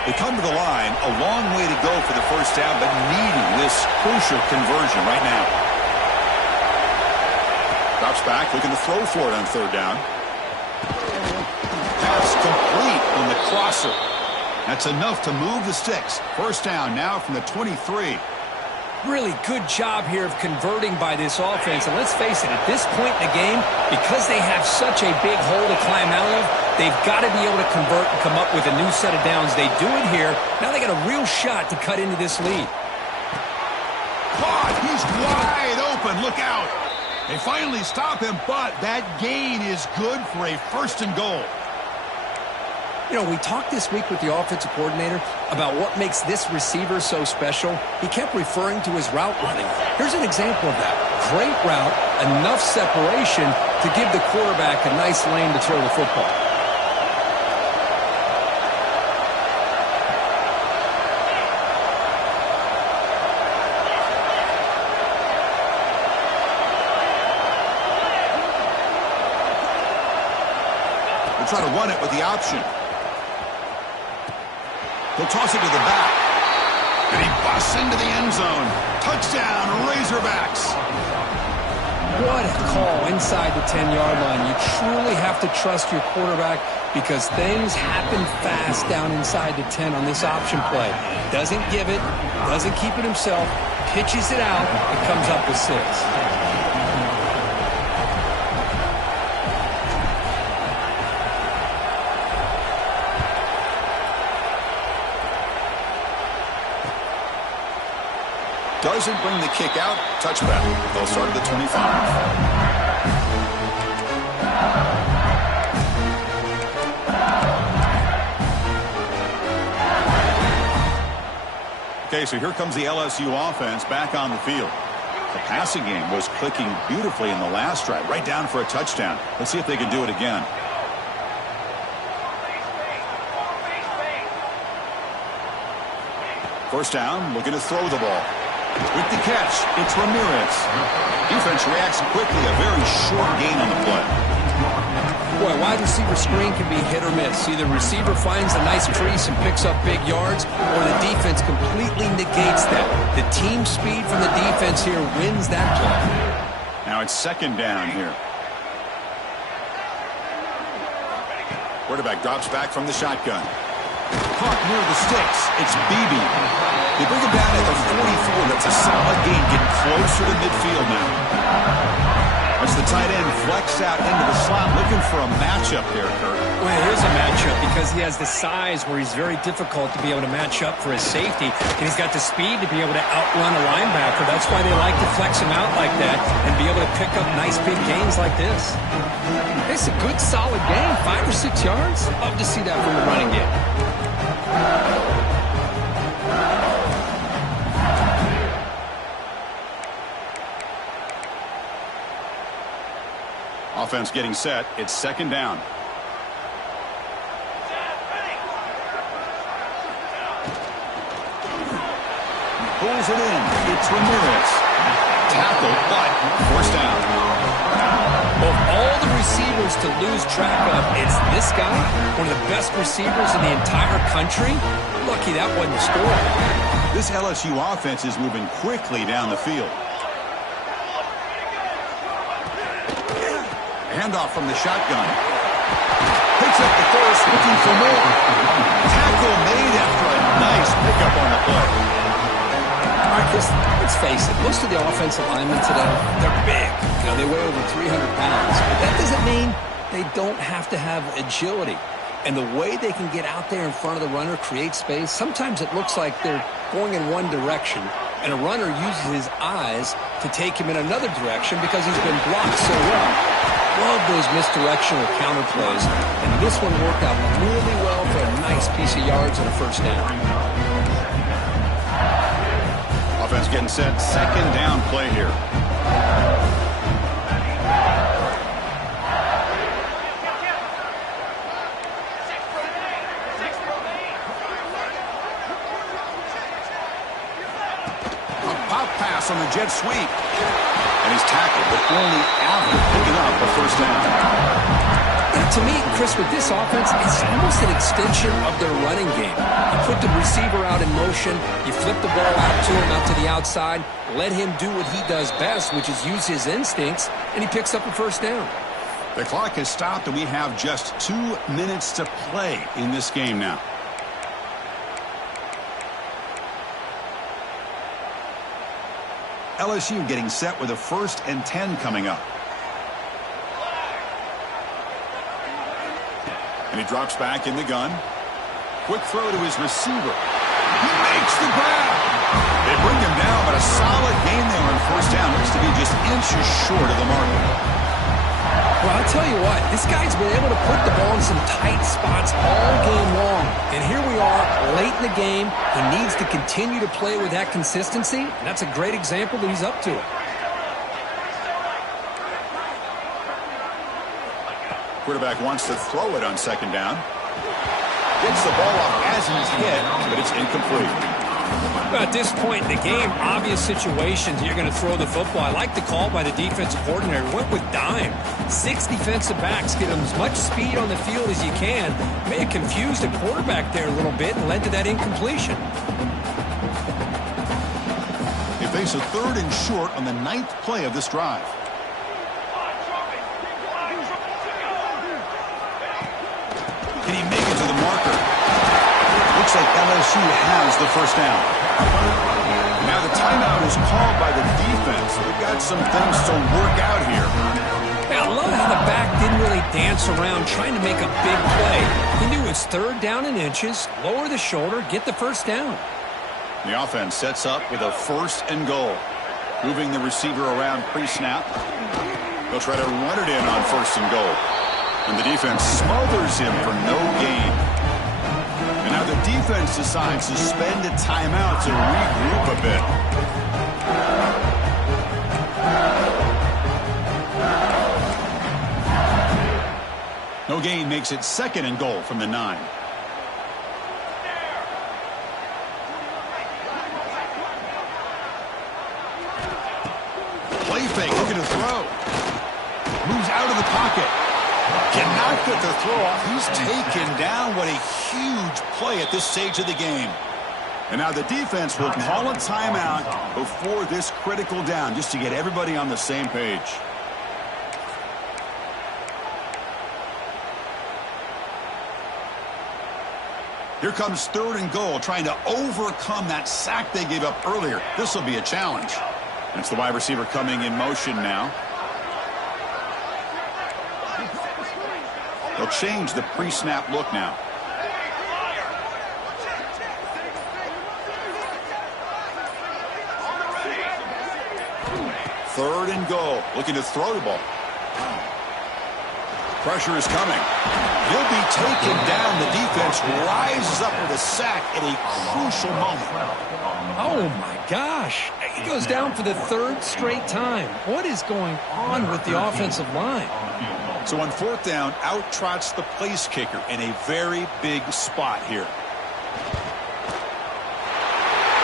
They come to the line, a long way to go for the 1st down, but needing this crucial conversion right now. Drops back, looking to throw for it on 3rd down. Pass complete on the crosser. That's enough to move the sticks. 1st down now from the 23. Really good job here of converting by this offense. And let's face it, at this point in the game, because they have such a big hole to climb out of, they've got to be able to convert and come up with a new set of downs. They do it here. Now they got a real shot to cut into this lead. Caught. He's wide open. Look out. They finally stop him, but that gain is good for a 1st and goal. You know, we talked this week with the offensive coordinator about what makes this receiver so special. He kept referring to his route running. Here's an example of that. Great route, enough separation to give the quarterback a nice lane to throw the football. They'll try to run it with the option. He'll toss it to the back. And he busts into the end zone. Touchdown, Razorbacks. What a call inside the 10-yard line. You truly have to trust your quarterback because things happen fast down inside the 10 on this option play. Doesn't give it, doesn't keep it himself, pitches it out, and comes up with 6. Doesn't bring the kick out. Touchback. They'll start at the 25. Okay, so here comes the LSU offense back on the field. The passing game was clicking beautifully in the last drive, right down for a touchdown. Let's see if they can do it again. First down, looking to throw the ball. With the catch, it's Ramirez. Defense reacts quickly, a very short gain on the play. Boy, wide receiver screen can be hit or miss. Either receiver finds a nice crease and picks up big yards, or the defense completely negates that. The team speed from the defense here wins that play. Now it's second down here. Quarterback drops back from the shotgun. Caught near the sticks. It's Beebe. They bring him down at the 44. That's a solid gain, getting closer to midfield now. As the tight end flex out into the slot, looking for a matchup there, Kurt. Well, here's a matchup because he has the size where he's very difficult to be able to match up for his safety, and he's got the speed to be able to outrun a linebacker. That's why they like to flex him out like that and be able to pick up nice big gains like this. It's a good, solid gain, 5 or 6 yards. Love to see that from the running game. Offense getting set. It's second down. Pulls it in. It's Ramirez. Tackled, but first down. Of all the receivers to lose track of, it's this guy, one of the best receivers in the entire country. Lucky that wasn't a score. This LSU offense is moving quickly down the field. Handoff from the shotgun. Picks up the first, looking for more. Tackle made after a nice pickup on the play. Marcus, let's face it, most of the offensive linemen today, they're big. You know, they weigh over 300 pounds. But that doesn't mean they don't have to have agility. And the way they can get out there in front of the runner, create space, sometimes it looks like they're going in one direction, and a runner uses his eyes to take him in another direction because he's been blocked so well. Love those misdirectional counter plays, and this one worked out really well for a nice piece of yards and a first down. Offense getting set. Second down play here. A pop pass on the jet sweep. And he's tackled, but only after picking up a first down. Yeah, to me, Chris, with this offense, it's almost an extension of their running game. You put the receiver out in motion, you flip the ball out to him, out to the outside, let him do what he does best, which is use his instincts, and he picks up a first down. The clock has stopped, and we have just 2 minutes to play in this game now. LSU getting set with a 1st and 10 coming up. And he drops back in the gun. Quick throw to his receiver. He makes the grab. They bring him down, but a solid gain there on first down. Looks to be just inches short of the mark. Well, I'll tell you what, this guy's been able to put the ball in some tight spots all game long. And here we are, late in the game. He needs to continue to play with that consistency. And that's a great example that he's up to it. Quarterback wants to throw it on second down. Gets the ball off as he's hit, but it's incomplete. Well, at this point in the game, obvious situations, you're going to throw the football. I like the call by the defensive coordinator. Went with dime. 6 defensive backs, get them as much speed on the field as you can. May have confused the quarterback there a little bit and led to that incompletion. They face a 3rd and short on the 9th play of this drive. Can he make it to the marker? Looks like LSU has the first down. Now the timeout is called by the defense. They've got some things to work out here. Yeah, I love how the back didn't really dance around trying to make a big play. He knew it's third down in inches, lower the shoulder, get the first down. The offense sets up with a 1st and goal. Moving the receiver around pre-snap. They'll try to run it in on 1st and goal. And the defense smothers him for no gain. And now the defense decides to spend a timeout to regroup a bit. No gain makes it 2nd and goal from the 9. Play fake, looking to throw. Moves out of the pocket. Cannot get the throw off. He's taken down. What a huge play at this stage of the game. And now the defense will call a timeout before this critical down, just to get everybody on the same page. Here comes 3rd and goal, trying to overcome that sack they gave up earlier. This will be a challenge. That's the wide receiver coming in motion now. They'll change the pre-snap look now. Third and goal, looking to throw the ball. Pressure is coming. He'll be taken down. The defense rises up with a sack at a crucial moment. Oh, my gosh. He goes down for the 3rd straight time. What is going on with the offensive line? So on 4th down, out trots the place kicker in a very big spot here.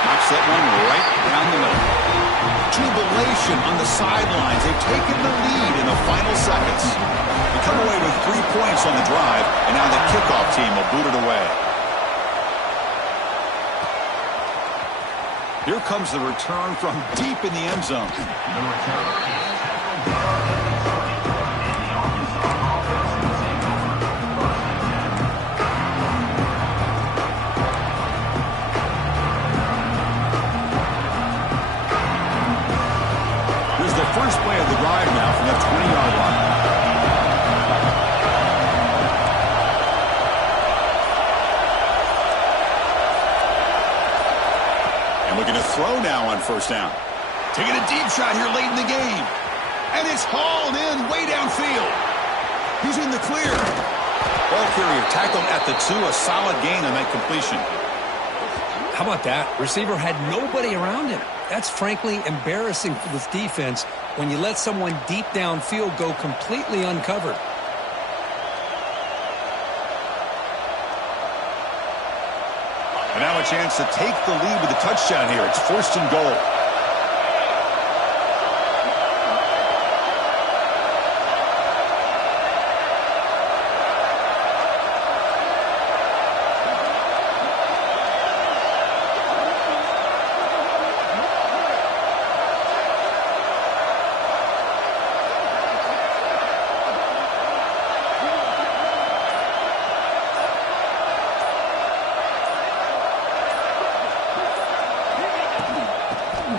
Knocks that one right down the middle. Jubilation on the sidelines. They've taken the lead in the final seconds. They come away with 3 points on the drive, and now the kickoff team will boot it away. Here comes the return from deep in the end zone. Here's the first play of the drive now from the 20-yard line. Looking to throw now on 1st down. Taking a deep shot here late in the game. And it's hauled in way downfield. He's in the clear. Ball carrier tackled at the 2. A solid gain on that completion. How about that? Receiver had nobody around him. That's frankly embarrassing for this defense when you let someone deep downfield go completely uncovered. And now a chance to take the lead with a touchdown here. It's 1st and goal.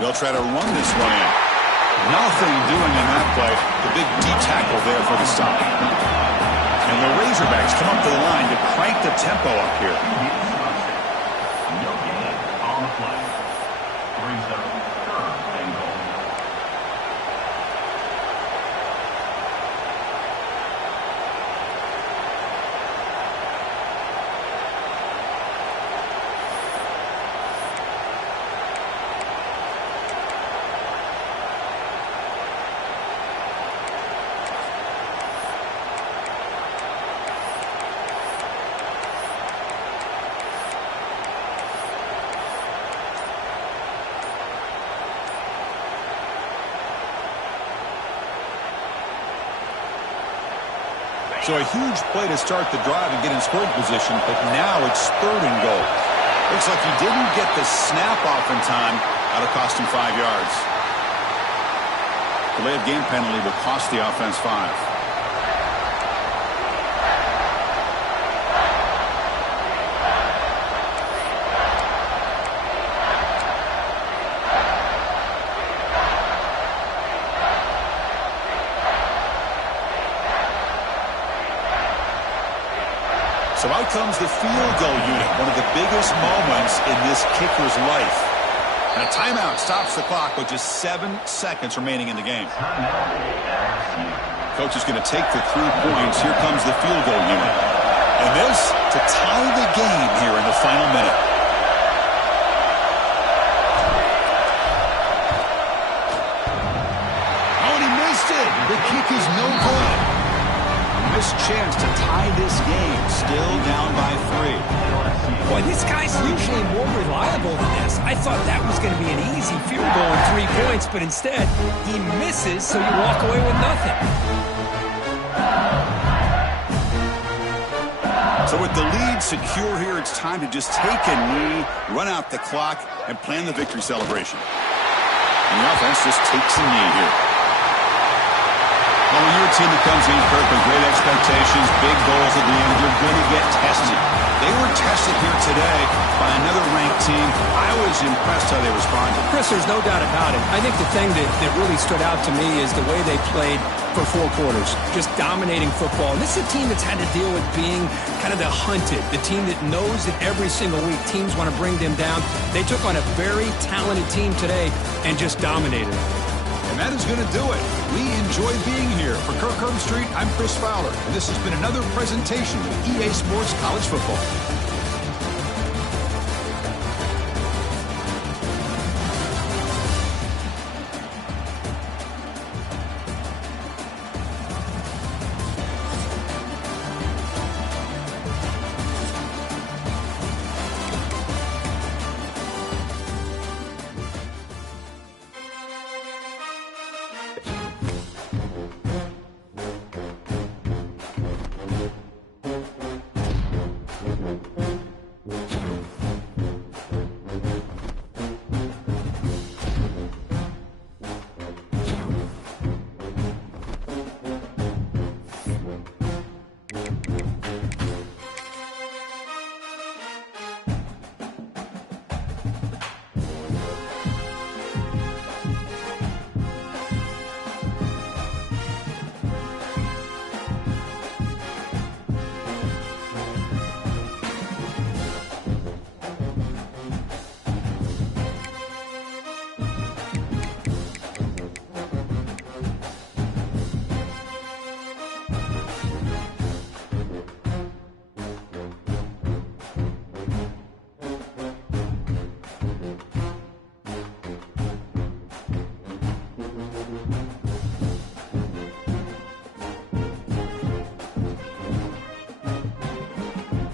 They'll try to run this one in. Nothing doing in that play. The big deep tackle there for the stop. And the Razorbacks come up to the line to crank the tempo up here. No gain on the play. Brings up 3rd and goal. So a huge play to start the drive and get in scoring position, but now it's 3rd and goal. Looks like he didn't get the snap off in time. That'll cost him 5 yards. Delay of game penalty will cost the offense 5. So out comes the field goal unit, one of the biggest moments in this kicker's life. And a timeout stops the clock with just 7 seconds remaining in the game. Coach is going to take the 3 points. Here comes the field goal unit. And this to tie the game here in the final minute. Oh, and he missed it. The kick is no good. Missed chance to tie this game. Still down by 3. Boy, this guy's usually more reliable than this. I thought that was going to be an easy field goal and 3 points, but instead, he misses, so you walk away with nothing. So with the lead secure here, it's time to just take a knee, run out the clock, and plan the victory celebration. And the offense just takes a knee here. Well, when you're a team that comes in, Kirk, with great expectations, big goals at the end, you're going to get tested. They were tested here today by another ranked team. I was impressed how they responded. Chris, there's no doubt about it. I think the thing that really stood out to me is the way they played for 4 quarters, just dominating football. And this is a team that's had to deal with being kind of the hunted, the team that knows that every single week teams want to bring them down. They took on a very talented team today and just dominated. And that is going to do it. We enjoyed being here. For Kirk Herbstreit, I'm Chris Fowler, and this has been another presentation of EA Sports College Football.